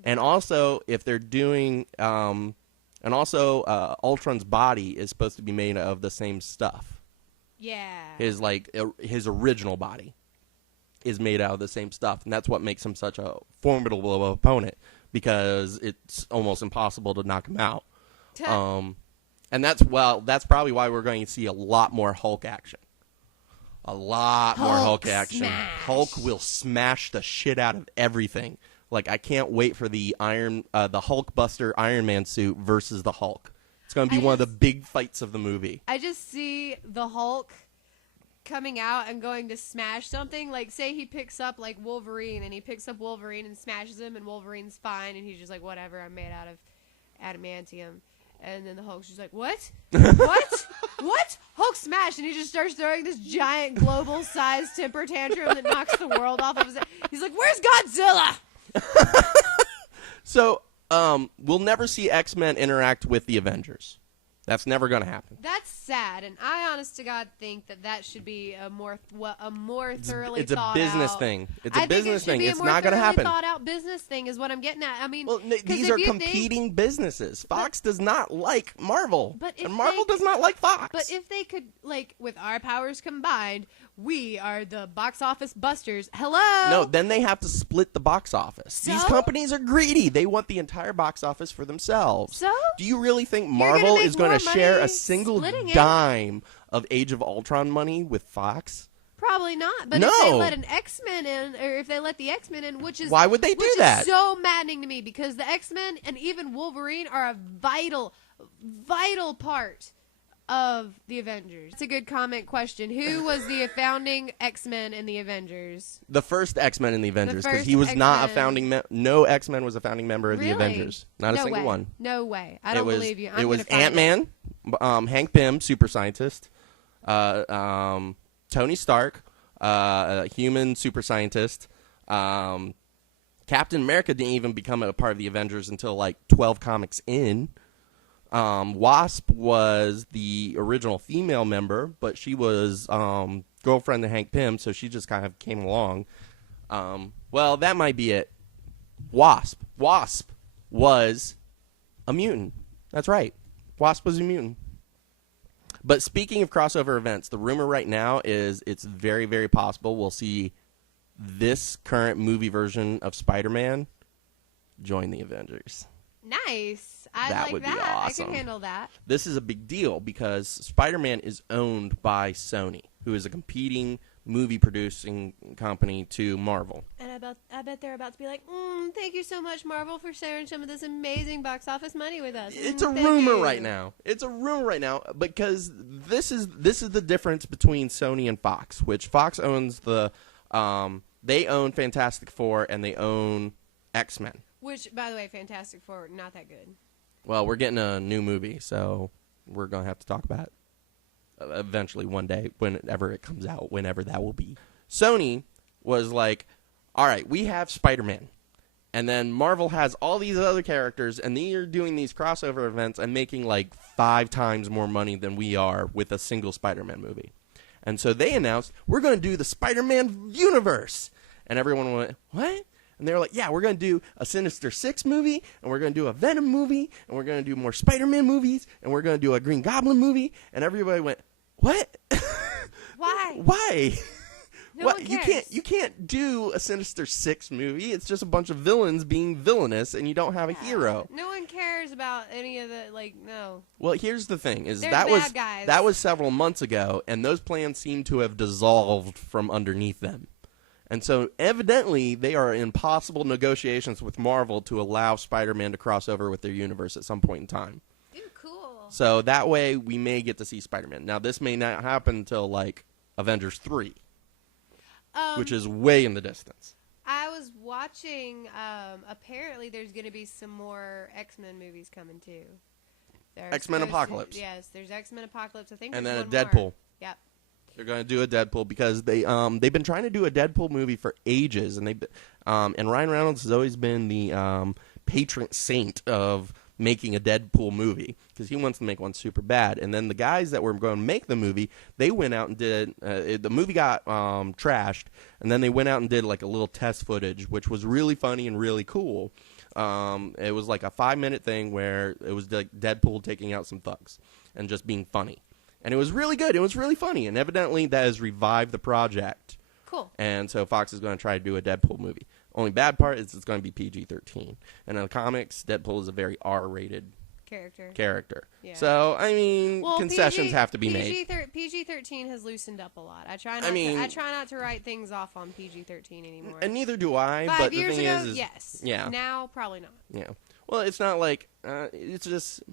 And also, if they're doing, Ultron's body is supposed to be made of the same stuff. Yeah. His original body is made out of the same stuff, and that's what makes him such a formidable opponent, because it's almost impossible to knock him out. And that's probably why we're going to see a lot more Hulk action. A lot more Hulk action. smash. Hulk will smash the shit out of everything. Like, I can't wait for the Hulk Buster Iron Man suit versus the Hulk. It's going to be one of the big fights of the movie. I just see the Hulk coming out and going to smash something. Like, say he picks up, like, Wolverine, and he picks up Wolverine and smashes him, and Wolverine's fine, and he's just like, whatever, I'm made out of adamantium. And then the Hulk's just like, what? What? What? Hulk smashed, and he just starts throwing this giant global-sized temper tantrum that knocks the world off of his head. He's like, where's Godzilla? So, we'll never see X-Men interact with the Avengers. That's never going to happen. That's sad, and I, honest to God, think that should be a more thoroughly It's a business thing. It's a business thing. It's not going to happen. Thought out business thing is what I'm getting at. I mean, well, these are competing businesses. Fox does not like Marvel, and Marvel does not like Fox. But if they could, like, with our powers combined, we are the box office busters. Hello. No, then they have to split the box office. So? These companies are greedy. They want the entire box office for themselves. So? Do you really think Marvel is going to share a single dime of Age of Ultron money with Fox? Probably not. But no. If they let an X-Men in, or if they let the X-Men in, which is why would they do that? Is so maddening to me because the X-Men and even Wolverine are a vital part of the Avengers. It's a good comment question. Who was the founding X-Men in the Avengers? The first X-Men in the Avengers, because he was not a founding. No X-Men was a founding member of the Avengers. Not a single one. No way. I don't believe you. It was Ant-Man, Hank Pym, super scientist, Tony Stark, a human super scientist. Captain America didn't even become a part of the Avengers until like 12 comics in. Wasp was the original female member, but she was girlfriend to Hank Pym, so she just kind of came along. Well, that might be it. Wasp was a mutant. That's right. Wasp was a mutant. But speaking of crossover events, the rumor right now is it's very, very possible we'll see this current movie version of Spider-Man join the Avengers. Nice. I that like would that. be awesome. I can handle that. This is a big deal because Spider-Man is owned by Sony, who is a competing movie-producing company to Marvel. And I bet they're about to be like, thank you so much, Marvel, for sharing some of this amazing box office money with us. It's a rumor right now. It's a rumor right now because this is the difference between Sony and Fox, which Fox owns the they own Fantastic Four and they own X-Men. Which, by the way, Fantastic Four, not that good. Well, we're getting a new movie, so we're going to have to talk about it eventually one day, whenever it comes out, whenever that will be. Sony was like, all right, we have Spider-Man. And then Marvel has all these other characters, and they're doing these crossover events and making like 5 times more money than we are with a single Spider-Man movie. And so they announced, we're going to do the Spider-Man universe. And everyone went, what? And they were like, yeah, we're going to do a Sinister Six movie, and we're going to do a Venom movie, and we're going to do more Spider-Man movies, and we're going to do a Green Goblin movie. And everybody went, what? Why? Why? No one cares. You can't do a Sinister Six movie. It's just a bunch of villains being villainous, and you don't have a hero. No one cares about any of the, no. Well, here's the thing: is They're that was several months ago, and those plans seem to have dissolved from underneath them. And so, evidently, they are in possible negotiations with Marvel to allow Spider-Man to cross over with their universe at some point in time. Ooh, cool. So that way, we may get to see Spider-Man. Now, this may not happen until like Avengers 3. Which is way in the distance. I was watching, apparently there's going to be some more X-Men movies coming too. X-Men Apocalypse. Yes, there's X-Men Apocalypse. I think and there's then one a Deadpool. More. Yep. They're going to do a Deadpool because they've been trying to do a Deadpool movie for ages, and and Ryan Reynolds has always been the patron saint of making a Deadpool movie because he wants to make one super bad. And then the guys that were going to make the movie, they went out and did the movie got trashed, and then they went out and did like a little test footage, which was really funny and really cool. It was like a 5-minute thing where it was like Deadpool taking out some thugs and just being funny. And it was really good. It was really funny. And evidently that has revived the project. Cool. And so Fox is going to try to do a Deadpool movie. Only bad part is it's going to be PG-13. And in the comics, Deadpool is a very R-rated character. Yeah. So, I mean, concessions have to be made. PG-13 has loosened up a lot. I try not to write things off on PG-13 anymore. And neither do I. 5 but years the thing ago, is, yes. Yeah. Now, probably not. Yeah. Well, it's not like it's just.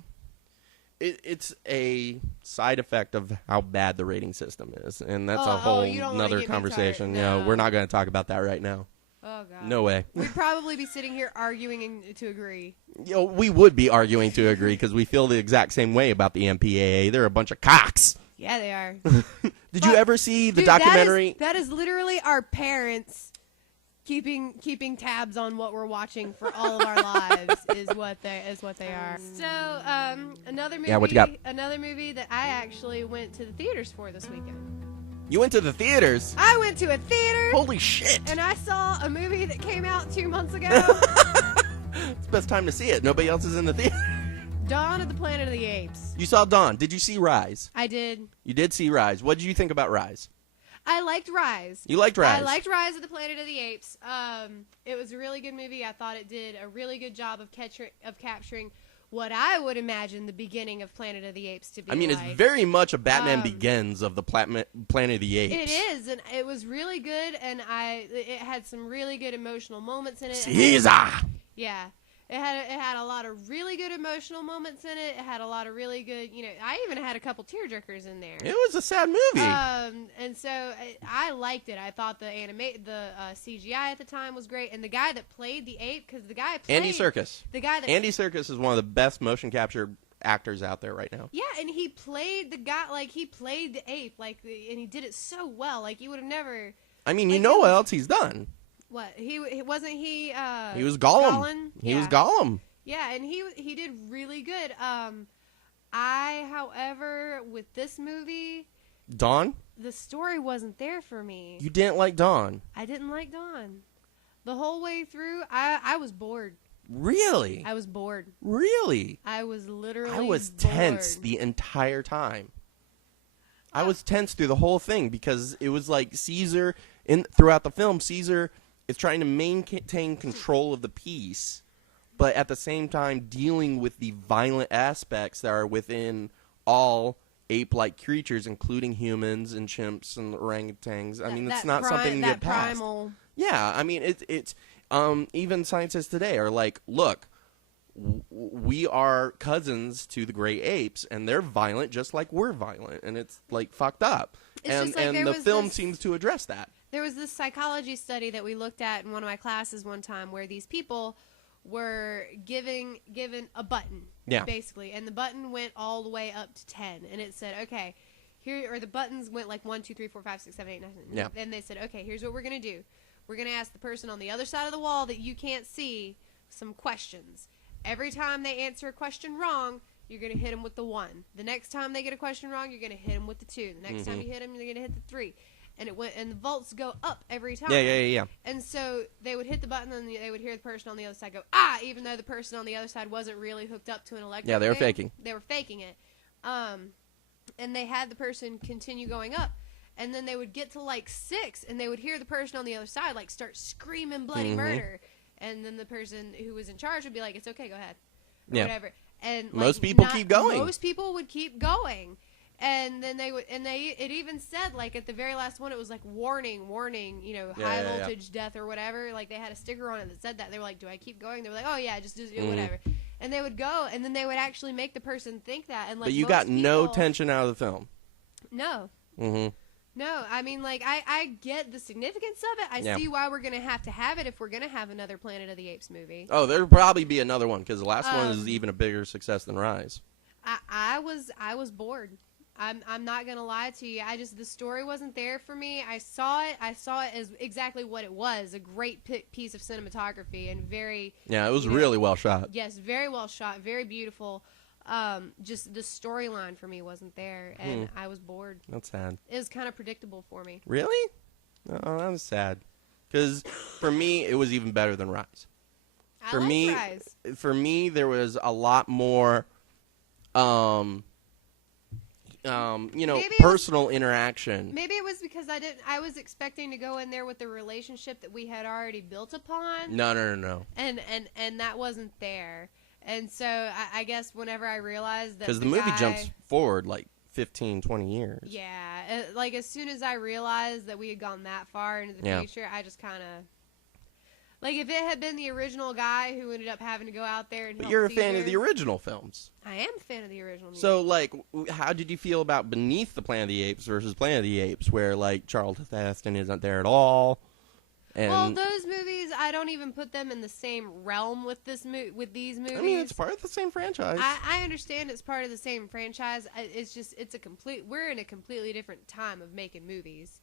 It's a side effect of how bad the rating system is, and that's a Oh, whole you don't wanna another get me conversation. started. No, we're not going to talk about that right now. Oh god. No way. We'd probably be sitting here arguing to agree. We would be arguing to agree because we feel the exact same way about the MPAA. They're a bunch of cocks. Yeah, they are. Did you ever see the Dude, documentary? That is literally our parents keeping tabs on what we're watching for all of our lives is what they are. So another movie. Yeah, what you got? Another movie that I actually went to the theaters for this weekend. You went to the theaters? I went to a theater. Holy shit! And I saw a movie that came out 2 months ago. It's the best time to see it. Nobody else is in the theater. Dawn of the Planet of the Apes. You saw Dawn. Did you see Rise? I did. You did see Rise. What did you think about Rise? I liked Rise. You liked Rise? I liked Rise of the Planet of the Apes. It was a really good movie. I thought it did a really good job of capturing what I would imagine the beginning of Planet of the Apes to be. I mean, like. it's very much a Batman Begins of the Planet of the Apes. It is, and it was really good, and it had some really good emotional moments in it. Caesar! Yeah. It had a lot of really good emotional moments in it. It had a lot of really good, I even had a couple tearjerkers in there. It was a sad movie. And so I liked it. I thought the CGI at the time was great, and the guy that played the ape, because the guy played Andy Serkis. The guy that Andy Serkis is one of the best motion capture actors out there right now. Yeah, and he played the guy he played the ape, and he did it so well. Like you would have never. I mean, what else he's done? What he wasn't he? He was Gollum. He was Gollum. Yeah, and he did really good. However, with this movie, Dawn, the story wasn't there for me. You didn't like Dawn. I didn't like Dawn. The whole way through, I was bored. Really? I was bored. Really? I was literally. I was bored. tense the entire time. I was tense through the whole thing because it was like Caesar throughout the film. Caesar is trying to maintain control of the peace, but at the same time dealing with the violent aspects that are within all ape-like creatures, including humans and chimps and orangutans. I mean, it's not something to get past. Primal. Yeah, I mean, it's even scientists today are like, look, we are cousins to the great apes, and they're violent just like we're violent, and it's like fucked up. And the film seems to address that. There was this psychology study that we looked at in one of my classes one time where these people were given a button, basically, and the button went all the way up to 10, and it said, okay, the buttons went like 1, 2, 3, 4, 5, 6, 7, 8, 9, 10. Yeah. And they said, okay, here's what we're going to do. We're going to ask the person on the other side of the wall that you can't see some questions. Every time they answer a question wrong, you're going to hit them with the 1. The next time they get a question wrong, you're going to hit them with the 2. The next time you hit them, you're going to hit the 3. And the volts go up every time. Yeah. And so they would hit the button, and they would hear the person on the other side go, even though the person on the other side wasn't really hooked up to an electric. Yeah, they were thing. faking. They were faking it. And they had the person continue going up. And then they would get to like 6, and they would hear the person on the other side like start screaming bloody murder. And then the person who was in charge would be like, "It's okay, go ahead," or whatever. And most people keep going. Most people would keep going, and then it even said like at the very last one, it was like warning, high voltage death or whatever. Like they had a sticker on it that said that. They were like, "Do I keep going?" They were like, "Oh yeah, just do whatever." And they would go, and then they would actually make the person think that. And like, but you got no tension out of the film. No. Mm-hmm. No, I mean, like, I get the significance of it. I see why we're going to have it if we're going to have another Planet of the Apes movie. Oh, there'll probably be another one, because the last one is even a bigger success than Rise. I was bored. I'm not going to lie to you. The story wasn't there for me. I saw it as exactly what it was, a great piece of cinematography and very... Yeah, it was really well shot. Yes, very well shot, very beautiful. Just the storyline for me wasn't there, and I was bored. That's sad. It was kind of predictable for me. Really? Oh, that was sad. Because for me, it was even better than Rise. I like Rise. For me, there was a lot more, personal interaction. Maybe it was because I was expecting to go in there with the relationship that we had already built upon. No. And that wasn't there. And so I guess whenever I realized that because the movie jumps forward like 15, 20 years. Yeah, like as soon as I realized that we had gone that far into the future, I just kind of Like, if it had been the original guy who ended up having to go out there and But help you're a Caesar, fan of the original films. I am a fan of the original music. So, like, how did you feel about Beneath the Planet of the Apes versus Planet of the Apes, where, like, Charlton Heston isn't there at all? And, well, those movies, I don't even put them in the same realm with these movies. I mean, it's part of the same franchise. I understand it's part of the same franchise. It's just, we're in a completely different time of making movies.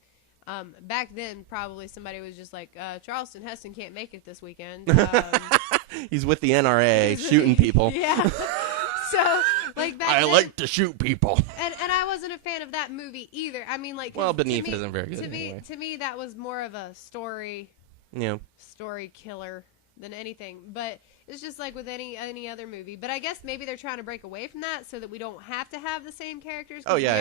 Back then, probably somebody was just like, Charlton Heston can't make it this weekend. He's with the NRA shooting people. Yeah. So, like, back I then, like to shoot people. And I wasn't a fan of that movie either. I mean, like, Well, Beneath to me, isn't very good anyway. To me, that was more of a story killer than anything. But it's just like with any other movie. But I guess maybe they're trying to break away from that so that we don't have to have the same characters. Oh, yeah,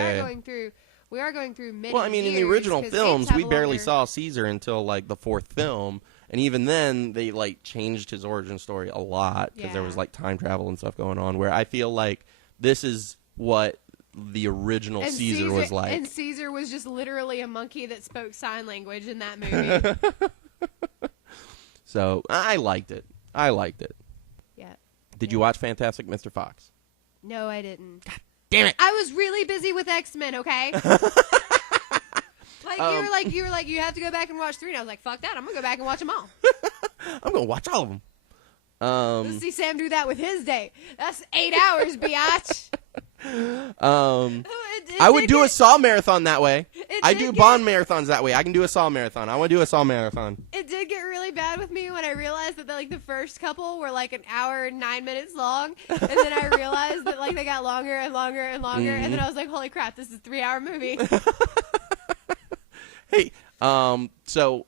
We are going through many Well, I mean, in the years, original 'cause films, apes have we a barely longer- saw Caesar until, like, the fourth film. And even then, they, like, changed his origin story a lot because there was, Yeah. like, time travel and stuff going on, where I feel like this is what the original And Caesar was like. And Caesar was just literally a monkey that spoke sign language in that movie. So, I liked it. Yeah. Did you watch Fantastic Mr. Fox? No, I didn't. Damn it! I was really busy with X-Men, okay? Like, you were like, you have to go back and watch 3. And I was like, fuck that. I'm going to go back and watch them all. I'm going to watch all of them. Let's see Sam do that with his day. That's 8 hours, biatch. I would do a Saw marathon that way. I do Bond marathons that way. I can do a Saw marathon. I want to do a Saw marathon. It did get really bad with me when I realized that like the first couple were like an hour and 9 minutes long, and then I realized that like they got longer and longer and longer, and then I was like, holy crap, this is a 3-hour movie. Hey, so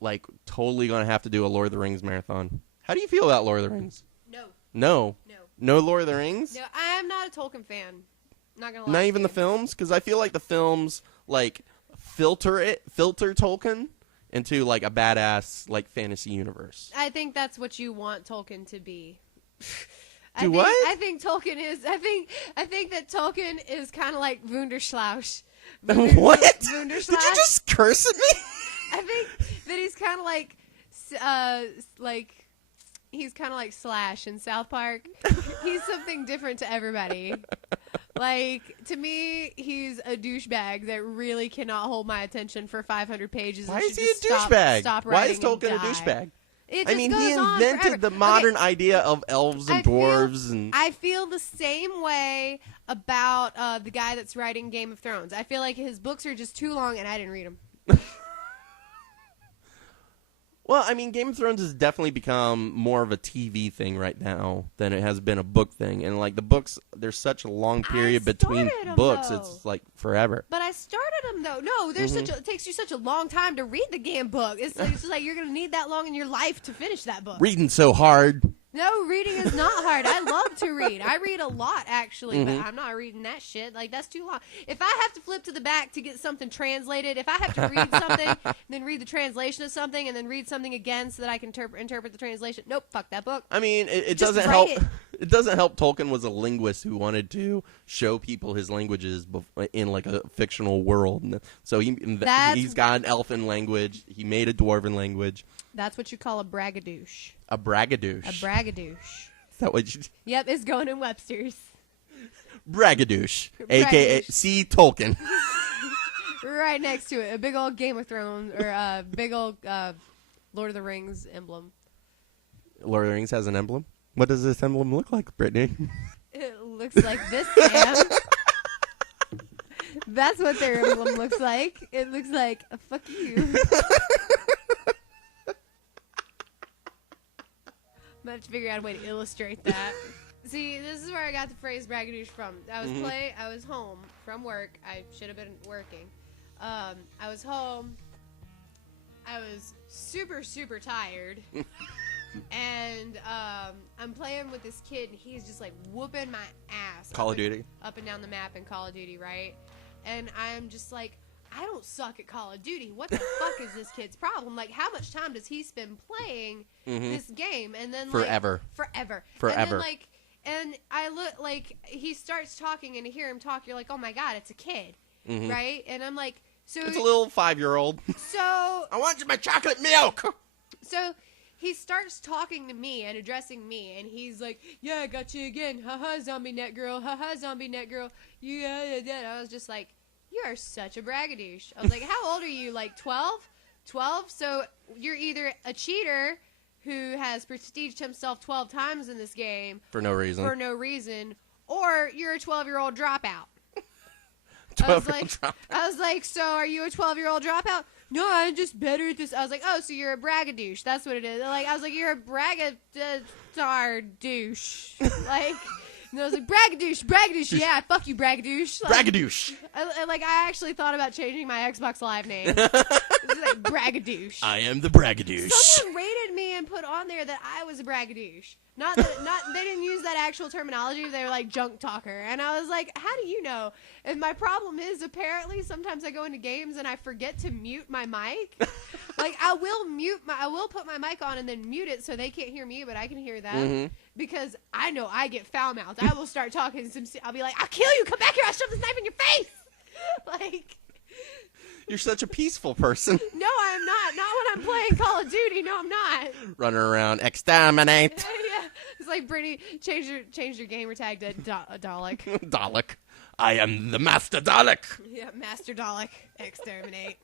like totally gonna have to do a Lord of the Rings marathon. How do you feel about Lord of the Rings? No, Lord of the Rings. No, I am not a Tolkien fan. Not gonna lie. Not to even you. the films, because I feel like the films like filter Tolkien into like a badass like fantasy universe. I think that's what you want Tolkien to be. What? I think Tolkien is. I think that Tolkien is kind of like Wunderschlausch. What? Wunderschlausch. Did you just curse at me? I think that he's kind of like he's kind of like Slash in South Park. He's something different to everybody. Like, to me, he's a douchebag that really cannot hold my attention for 500 pages. Why and is should he a just stop douchebag? Why writing is Tolkien a and die. douchebag? It I just mean, goes he on invented forever. the modern Okay, idea of elves and dwarves and. I feel the same way about the guy that's writing Game of Thrones. I feel like his books are just too long, and I didn't read them. Well, I mean, Game of Thrones has definitely become more of a TV thing right now than it has been a book thing. And, like, the books, there's such a long period between started 'em, books. though. It's, like, forever. But I started them though. No, there's it takes you such a long time to read the damn book. It's just like you're gonna need that long in your life to finish that book. Reading so hard. No, reading is not hard. I love to read. I read a lot actually, but I'm not reading that shit. Like that's too long. If I have to flip to the back to get something translated, if I have to read something, then read the translation of something, and then read something again so that I can interpret the translation. Nope, fuck that book. I mean, it Just doesn't write help. It doesn't help. Tolkien was a linguist who wanted to show people his languages in like a fictional world. So he's got an elfin language. He made a dwarven language. That's what you call a braggadouche. A braggadouche. A braggadouche. Is that what you? Yep, it's going in Webster's. Braggadouche, a.k.a. see Tolkien. Right next to it, a big old Game of Thrones or a big old Lord of the Rings emblem. Lord of the Rings has an emblem. What does this emblem look like, Brittany? It looks like this, Sam. That's what their emblem looks like. It looks like a fuck you. I'm gonna have to figure out a way to illustrate that. See, this is where I got the phrase braggadouche from. I was home from work. I should have been working. I was home. I was super, super tired. And I'm playing with this kid, and he's just like whooping my ass. Call of Duty. Up and down the map in Call of Duty, right? And I'm just like, I don't suck at Call of Duty. What the fuck is this kid's problem? Like, how much time does he spend playing this game? And then Forever. Forever. Forever. And then, like, and I look, like, he starts talking, and to hear him talk, you're like, oh my god, it's a kid, right? And I'm like, so It's a little 5-year-old. so I want my chocolate milk. So he starts talking to me and addressing me, and he's like, yeah, I got you again. Haha, zombie net girl. Haha, zombie net girl. Yeah. I was just like, you are such a braggadouche. I was like, how old are you? Like 12? 12? So you're either a cheater who has prestiged himself 12 times in this game For no reason. or you're a 12-year-old dropout. 12-year-old dropout. I was like, so are you a 12-year-old dropout? No, I'm just better at this. I was like, oh, so you're a braggadouche. That's what it is. Like, I was like, you're a braggadouche. Like, and I was like, braggadouche. Yeah, fuck you, braggadouche. Like, Braggadouche. I actually thought about changing my Xbox Live name. It's like braggadouche. I am the braggadouche. Someone rated me and put on there that I was a braggadouche. Not they didn't use that actual terminology. They were like junk talker, and I was like, how do you know? And my problem is apparently sometimes I go into games and I forget to mute my mic. Like I will put my mic on and then mute it so they can't hear me, but I can hear them because I know I get foul mouthed. I will start talking I'll be like, I'll kill you. Come back here. I'll shove this knife in your face. Like. You're such a peaceful person. No, I'm not. Not when I'm playing Call of Duty. No, I'm not. Running around, exterminate. Yeah, it's like Brittany, change your gamer tag to Dalek. Dalek. I am the Master Dalek. Yeah, Master Dalek. Exterminate.